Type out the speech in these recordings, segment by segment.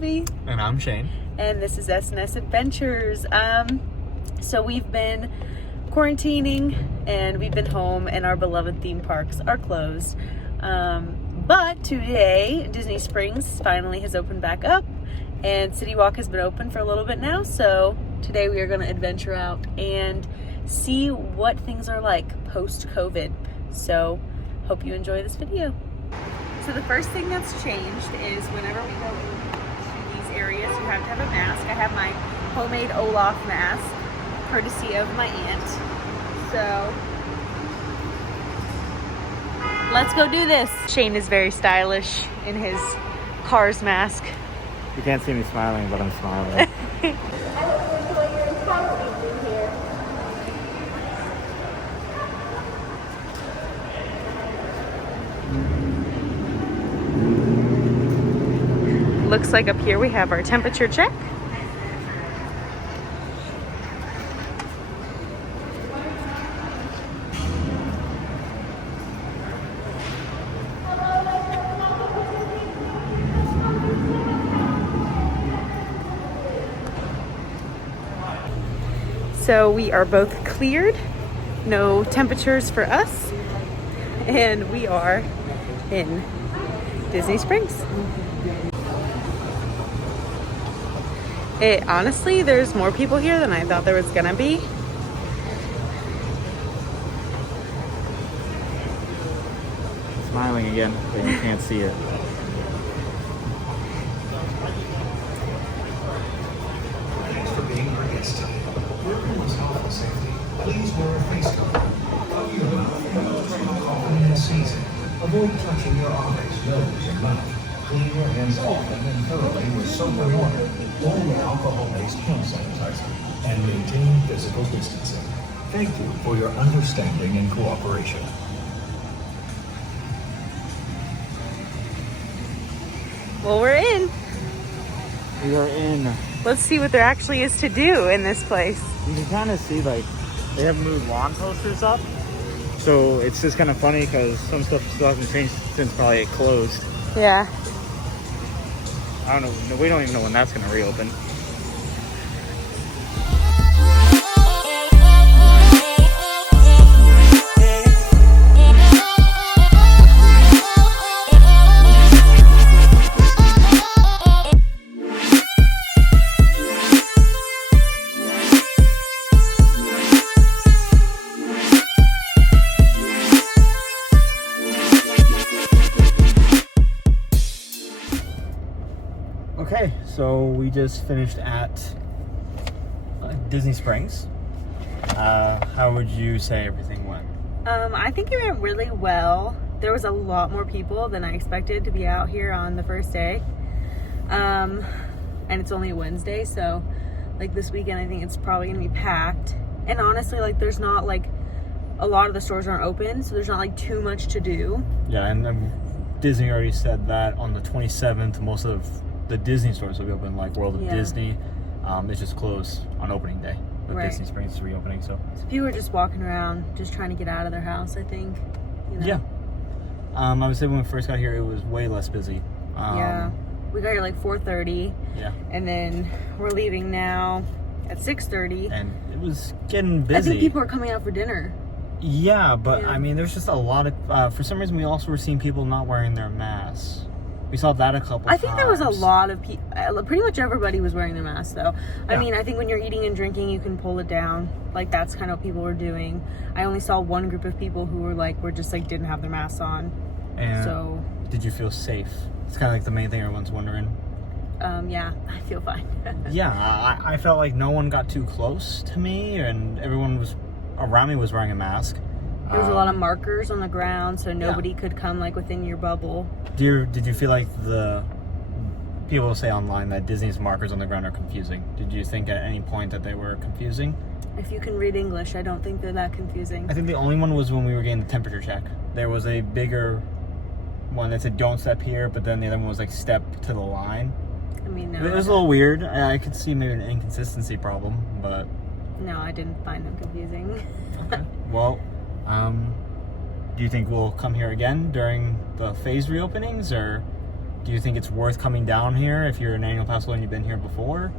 Shelby. And I'm Shane. And this is S&S Adventures. So we've been quarantining and we've been home and our beloved theme parks are closed. But today, Disney Springs finally has opened back up and CityWalk has been open for a little bit now. So today we are going to adventure out and see what things are like post-COVID. So hope you enjoy this video. So the first thing that's changed is whenever we go into these areas, you have to have a mask. I have my homemade Olaf mask, courtesy of my aunt. So let's go do this. Shane is very stylish in his Cars mask. You can't see me smiling, but I'm smiling. I hope you enjoy your entire evening here. Looks like up here we have our temperature check. So we are both cleared, no temperatures for us, and we are in Disney Springs. Honestly, there's more people here than I thought there was gonna be. Smiling again, but you can't see it. Thanks for being our guest today. For everyone's health and safety, please wear a face covering. Cover your mouth and nose from coughing in the season. Avoid touching your eyes, nose, and mouth. Clean your hands often and thoroughly with soap and water, or with alcohol-based hand sanitizer, and maintain physical distancing. Thank you for your understanding and cooperation. Well, we're in. We are in. Let's see what there actually is to do in this place. You can kind of see, like, they have moved lawn posters up. So it's just kind of funny because some stuff still hasn't changed since probably it closed. Yeah. I don't know. We don't even know when that's going to reopen. Okay, so we just finished at Disney Springs. How would you say everything went? I think it went really well. There was a lot more people than I expected to be out here on the first day. And it's only Wednesday, so like this weekend I think it's probably gonna be packed. And honestly, like there's not like a lot of the stores aren't open, so there's not like too much to do. Yeah, and Disney already said that on the 27th, most of the Disney stores will be open, like World of Disney. It's just closed on opening day. But Right. Disney Springs is reopening, so People are just walking around, just trying to get out of their house, I think. You know? yeah. I would say when we first got here, it was way less busy. Yeah. We got here like 4:30. Yeah. And then we're leaving now at 6:30. And it was getting busy. I think people are coming out for dinner. Yeah, but Yeah. I mean, there's just a lot of. For some reason, we also were seeing people not wearing their masks. We saw that a couple. I think there was a times. lot of people. Pretty much everybody was wearing their mask, though. I Yeah. mean, I think when you're eating and drinking, you can pull it down. Like that's kind of what people were doing. I only saw one group of people who were just like didn't have their masks on. And So, did you feel safe? It's kind of like the main thing everyone's wondering. yeah, I feel fine. Yeah, I felt like no one got too close to me, and everyone was around me was wearing a mask. There was a lot of markers on the ground, so nobody could come like within your bubble. Did you feel like the people say online that Disney's markers on the ground are confusing? Did you think at any point that they were confusing? If you can read English, I don't think they're that confusing. I think the only one was when we were getting the temperature check. There was a bigger one that said don't step here, but then the other one was like step to the line. I mean, no. It was a little weird. I could see maybe an inconsistency problem, but No, I didn't find them confusing. okay. Well, do you think we'll come here again during the phase reopenings, or do you think it's worth coming down here if you're an annual pass holder and you've been here before?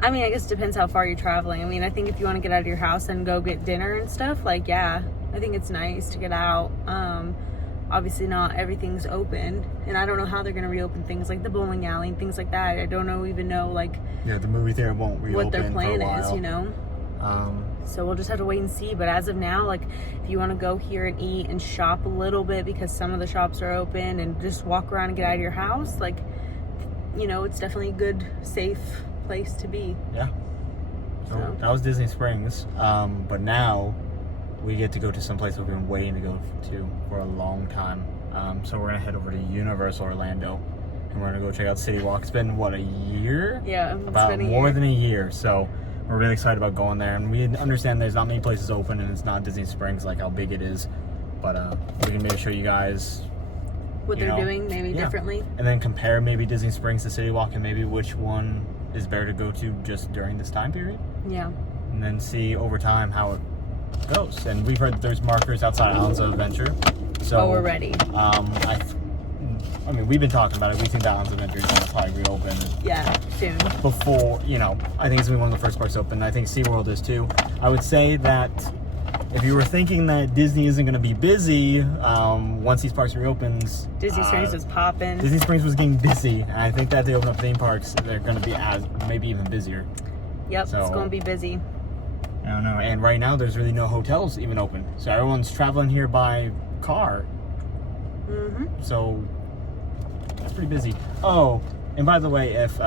I mean, I guess it depends how far you're traveling. I mean, I think if you want to get out of your house and go get dinner and stuff, like, yeah, I think it's nice to get out. Obviously not everything's open, and I don't know how they're going to reopen things like the bowling alley and things like that. I don't even know, like, yeah, the movie theater won't reopen what their plan for a while. is, you know? So we'll just have to wait and see. But as of now, like, if you want to go here and eat and shop a little bit because some of the shops are open, and just walk around and get out of your house, like, you know, it's definitely a good, safe place to be. Yeah. So that was Disney Springs. But now we get to go to some place we've been waiting to go to for a long time. So we're gonna head over to Universal Orlando, and we're gonna go check out CityWalk. It's been what, a year? Yeah, about more than a year. So we're really excited about going there, and we understand there's not many places open, and it's not Disney Springs like how big it is. But we can maybe show you guys what they're doing maybe differently, and then compare maybe Disney Springs to CityWalk, and maybe which one is better to go to just during this time period. Yeah. And then see over time how it goes. And we've heard that there's markers outside Islands of Adventure. So we're ready. I mean, we've been talking about it. We think that Islands of Adventure is going to probably reopen. Yeah, soon. Before, you know, I think it's going to be one of the first parks open. I think SeaWorld is too. I would say that if you were thinking that Disney isn't going to be busy once these parks reopens, Disney Springs was popping. Disney Springs was getting busy, and I think that if they open up theme parks, they're going to be maybe even busier. Yep, so, it's going to be busy. I don't know. And right now, there's really no hotels even open, so everyone's traveling here by car. So that's pretty busy. Oh, and by the way, if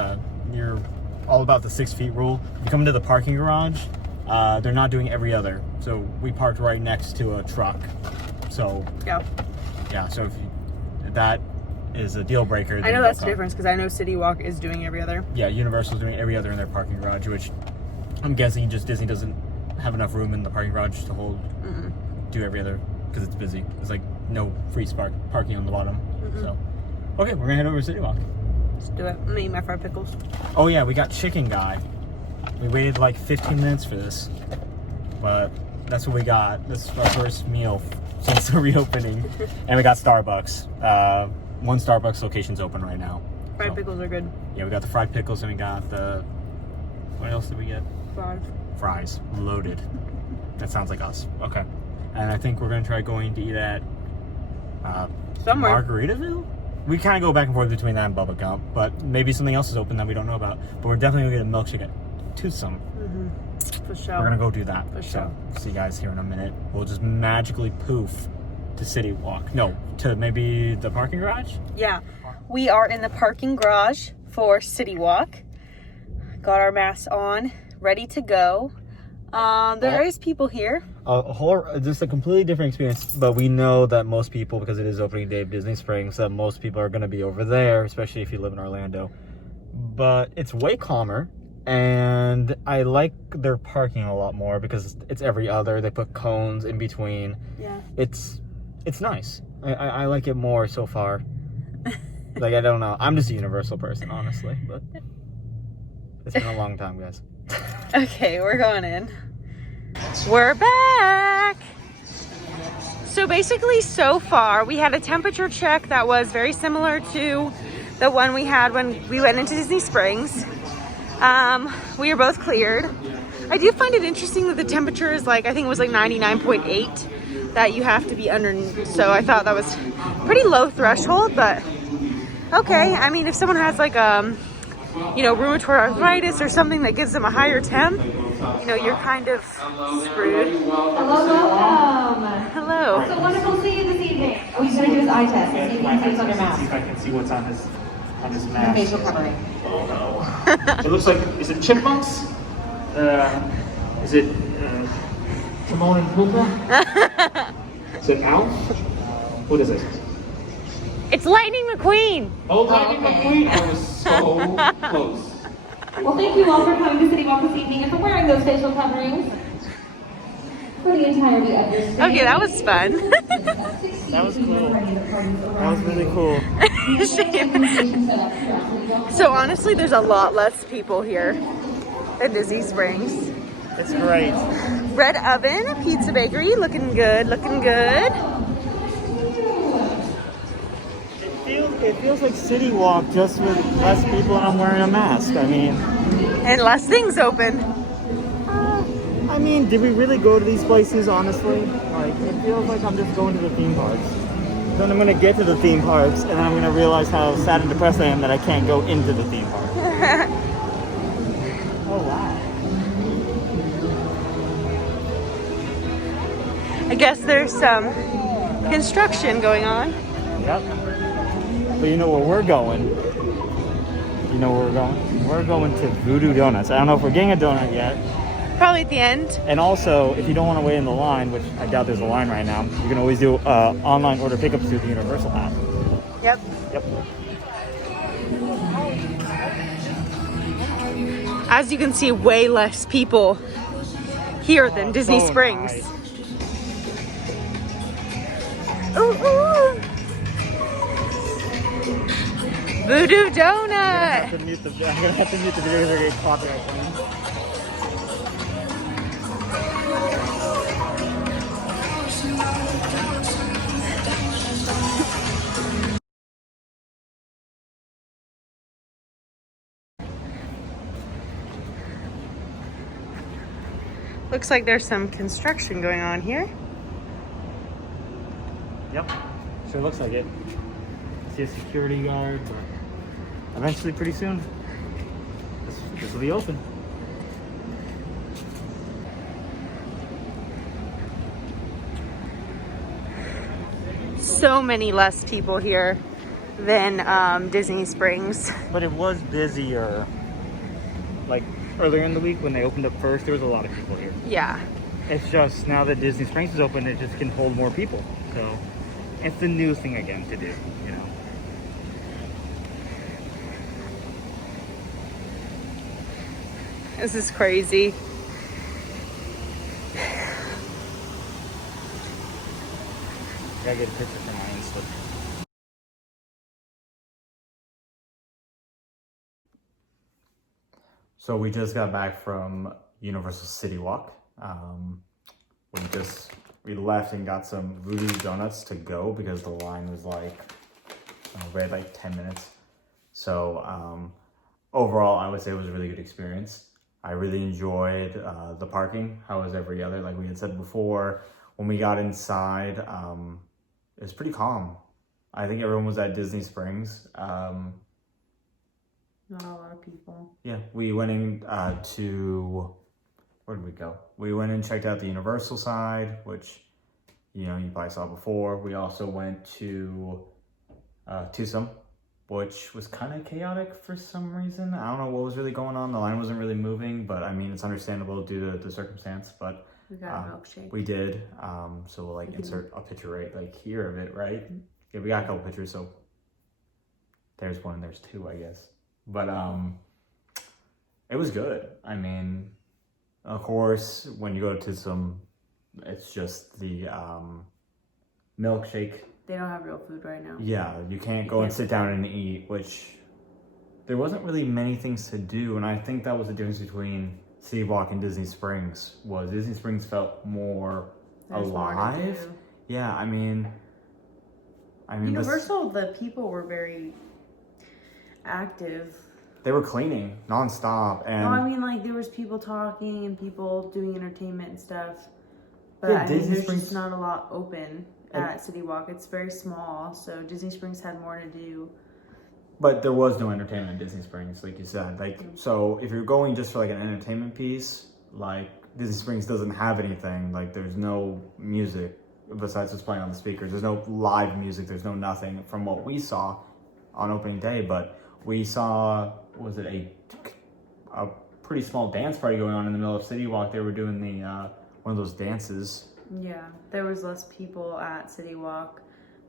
you're all about the 6 feet rule, if you come into the parking garage, they're not doing every other. So we parked right next to a truck. So yeah. So if that is a deal breaker. I know that's the difference, because I know CityWalk is doing every other. Yeah, Universal's doing every other in their parking garage, which I'm guessing just Disney doesn't have enough room in the parking garage to do every other, because it's busy. It's like no free parking on the bottom. So okay, we're gonna head over to CityWalk. Let's do it. I'm gonna eat my fried pickles. Oh yeah, we got Chicken Guy. We waited like 15 minutes for this, but that's what we got. This is our first meal since the reopening. And we got Starbucks. One Starbucks location's open right now. Fried pickles are good. Yeah, we got the fried pickles, and we got the, what else did we get? Fries. Loaded. That sounds like us. Okay. And I think we're gonna try going to eat at somewhere. Margaritaville? We kind of go back and forth between that and Bubba Gump, but maybe something else is open that we don't know about. But we're definitely gonna get a milkshake at Toothsome. For sure. We're gonna go do that. For so, sure. see you guys here in a minute. We'll just magically poof to CityWalk. No, to maybe the parking garage? Yeah. We are in the parking garage for CityWalk. Got our masks on, ready to go. There is people here. Just a completely different experience, but we know that most people, because it is opening day of Disney Springs, that most people are going to be over there, especially if you live in Orlando. But it's way calmer, and I like their parking a lot more because it's every other. They put cones in between. Yeah. It's nice. I like it more so far. Like, I don't know. I'm just a Universal person, honestly, but it's been a long time, guys. Okay, we're going in. We're back. So basically, so far, we had a temperature check that was very similar to the one we had when we went into Disney Springs. We are both cleared. I do find it interesting that the temperature is like, I think it was like 99.8 that you have to be under. So I thought that was pretty low threshold, but okay. I mean, if someone has like you know, rheumatoid arthritis or something that gives them a higher temp, you know, you're kind of screwed. Hello, welcome. Hello. So wonderful to see you this evening. Oh, he's going to do his eye test. See if you can see what's on your mask. See if I can see what's on his Your mask. facial covering. Oh no. It looks like, is it chipmunks? Is it Timon and Pumbaa? Is it Alf? What is it? It's Lightning McQueen. Oh, Lightning McQueen! I was so close. Well, thank you all for coming to CityWalk this evening and for wearing those facial coverings for the entirety of your stay. Okay, that was fun. That was cool. That was really cool. So honestly, there's a lot less people here at Disney Springs. It's great. Red Oven Pizza Bakery, looking good, looking good. It feels it feels like CityWalk just with less people and I'm wearing a mask. I mean, And less things open. I mean, did we really go to these places, honestly? Like, it feels like I'm just going to the theme parks. Then I'm going to get to the theme parks, and then I'm going to realize how sad and depressed I am that I can't go into the theme park. Oh, wow. I guess there's some construction going on. Yep. But you know where we're going? You know where we're going? We're going to Voodoo Donuts. I don't know if we're getting a donut yet. Probably at the end. And also, if you don't want to wait in the line, which I doubt there's a line right now, you can always do online order pickups through the Universal app. Yep. Yep. As you can see, way less people here than Disney So Springs. nice. Ooh, ooh. Voodoo Donut. I'm gonna have to mute the video because they're getting copyright claims. Looks like there's some construction going on here. Yep. Sure looks like it. See a security guard, but eventually, pretty soon, this will be open. So many less people here than Disney Springs. But it was busier. Like earlier in the week when they opened up first, there was a lot of people here. Yeah. It's just now that Disney Springs is open, it just can hold more people. So it's the new thing again to do, you know. This is crazy. Gotta get a picture for my Insta. So we just got back from Universal CityWalk. We left and got some Voodoo Donuts to go because the line was like, we had like 10 minutes. So overall, I would say it was a really good experience. I really enjoyed the parking. How was every other, like we had said before, when we got inside, it was pretty calm. I think everyone was at Disney Springs. Not a lot of people. Yeah, we went in where did we go? We went and checked out the Universal side, which, you know, you probably saw before. We also went to Tucson, which was kind of chaotic for some reason. I don't know what was really going on. The line wasn't really moving, but I mean, it's understandable due to the circumstance, but We got a milkshake. we did. So we'll like insert a picture right like here of it, right? Yeah, we got a couple pictures, so there's one and there's two, I guess. But it was good. I mean, of course, when you go to some, it's just the milkshake. They don't have real food right now. Yeah, you can't go and sit down and eat, which there wasn't really many things to do. And I think that was the difference between CityWalk and Disney Springs, was Disney Springs felt more alive. Yeah, I mean Universal, the people were very active. they were cleaning nonstop, and No, I mean, like, there was people talking and people doing entertainment and stuff. But Yeah, I mean, Disney there's Springs- just not a lot open at CityWalk. It's very small, so Disney Springs had more to do. but there was no entertainment in Disney Springs, like you said. Like, so if you're going just for like an entertainment piece, like Disney Springs doesn't have anything. Like, there's no music besides what's playing on the speakers. There's no live music. There's no nothing from what we saw on opening day. But we saw, was it a pretty small dance party going on in the middle of CityWalk? They were doing the one of those dances. Yeah, there was less people at CityWalk.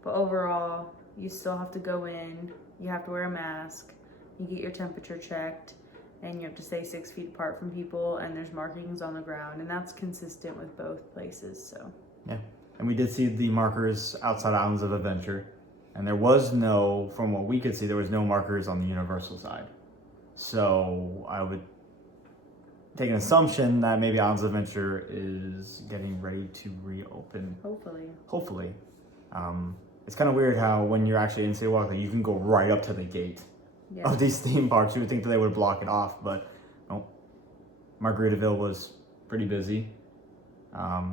But overall, you still have to go in. You have to wear a mask. You get your temperature checked. And you have to stay 6 feet apart from people. And there's markings on the ground. And that's consistent with both places, so. Yeah. And we did see the markers outside Islands of Adventure. And there was no, from what we could see, there was no markers on the Universal side. So I would take an assumption that maybe Islands of Adventure is getting ready to reopen. Hopefully. Hopefully. it's kind of weird how when you're actually in CityWalk, like, you can go right up to the gate of these theme parks. You would think that they would block it off, but no. Margaritaville was pretty busy.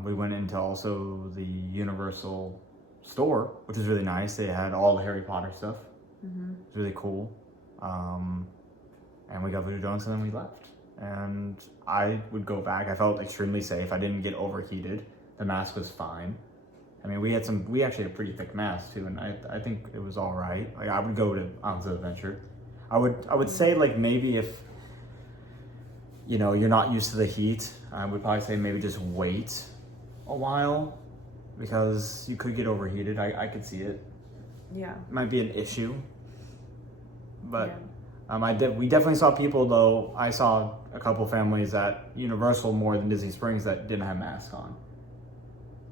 We went into also the Universal store, which is really nice. They had all the Harry Potter stuff. It's really cool. And we got Voodoo Donuts and then we left. And I would go back. I felt extremely safe. I didn't get overheated. The mask was fine. I mean, we actually had pretty thick masks too, and I think it was all right. Like, I would go to Islands of Adventure. I would say, like, maybe if, you know, you're not used to the heat, I would probably say maybe just wait a while, because you could get overheated. I could see it. Yeah. It might be an issue. But we definitely saw people, though. I saw a couple families at Universal more than Disney Springs that didn't have masks on.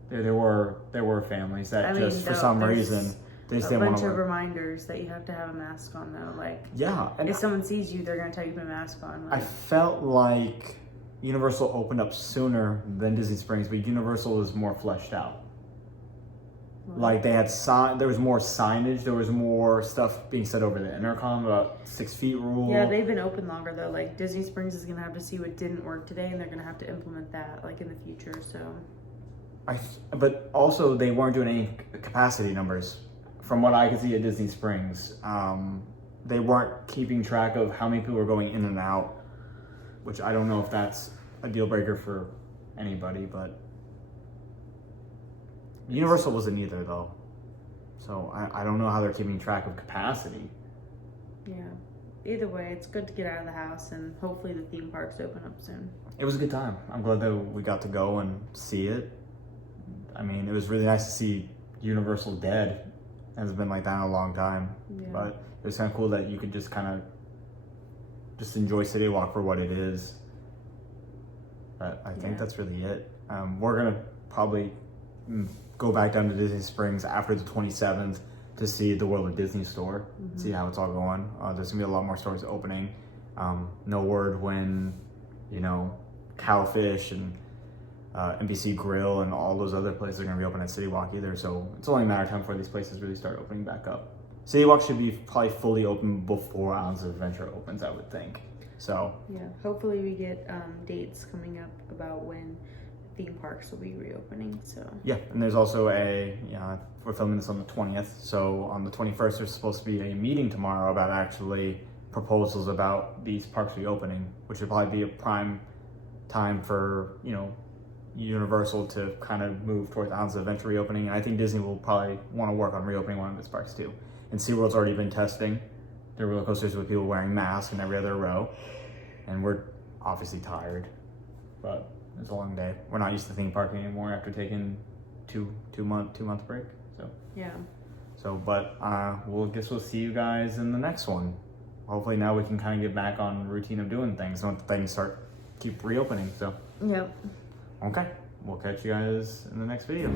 There were families that for some reason they just didn't want to. A bunch of reminders that you have to have a mask on, though. Like, and if someone sees you, they're gonna tell you to put a mask on. Like, I felt like Universal opened up sooner than Disney Springs, but Universal was more fleshed out. Like, they had there was more signage, there was more stuff being said over the intercom about 6 feet rule. Yeah, they've been open longer though. Like, Disney Springs is gonna have to see what didn't work today, and they're gonna have to implement that like in the future. So. But also they weren't doing any capacity numbers, from what I could see at Disney Springs. They weren't keeping track of how many people were going in and out, which I don't know if that's a deal breaker for anybody, but Universal wasn't either, though. So I don't know how they're keeping track of capacity. Yeah. Either way, it's good to get out of the house, and hopefully the theme parks open up soon. It was a good time. I'm glad that we got to go and see it. I mean, it was really nice to see Universal dead. It hasn't been like that in a long time. Yeah. But it was kind of cool that you could just kind of just enjoy CityWalk for what it is. But I think that's really it. We're going to probably go back down to Disney Springs after the 27th to see the World of Disney store, see how it's all going. There's going to be a lot more stores opening. No word when, you know, Cowfish and NBC Grill and all those other places are going to be open at CityWalk either. So it's only a matter of time before these places really start opening back up. CityWalk should be probably fully open before Islands of Adventure opens, I would think. So yeah, hopefully we get dates coming up about when theme parks will be reopening. So yeah, and there's also we're filming this on the 20th, so on the 21st there's supposed to be a meeting tomorrow about actually proposals about these parks reopening, which would probably be a prime time for, you know, Universal to kind of move towards Islands of Adventure reopening, and I think Disney will probably want to work on reopening one of its parks too. And SeaWorld's already been testing their roller coasters with people wearing masks in every other row, and we're obviously tired, but it's a long day. We're not used to theme parking anymore after taking two month break. So yeah. But we'll see you guys in the next one. Hopefully now we can kind of get back on routine of doing things once things keep reopening. So Yep. okay, we'll catch you guys in the next video.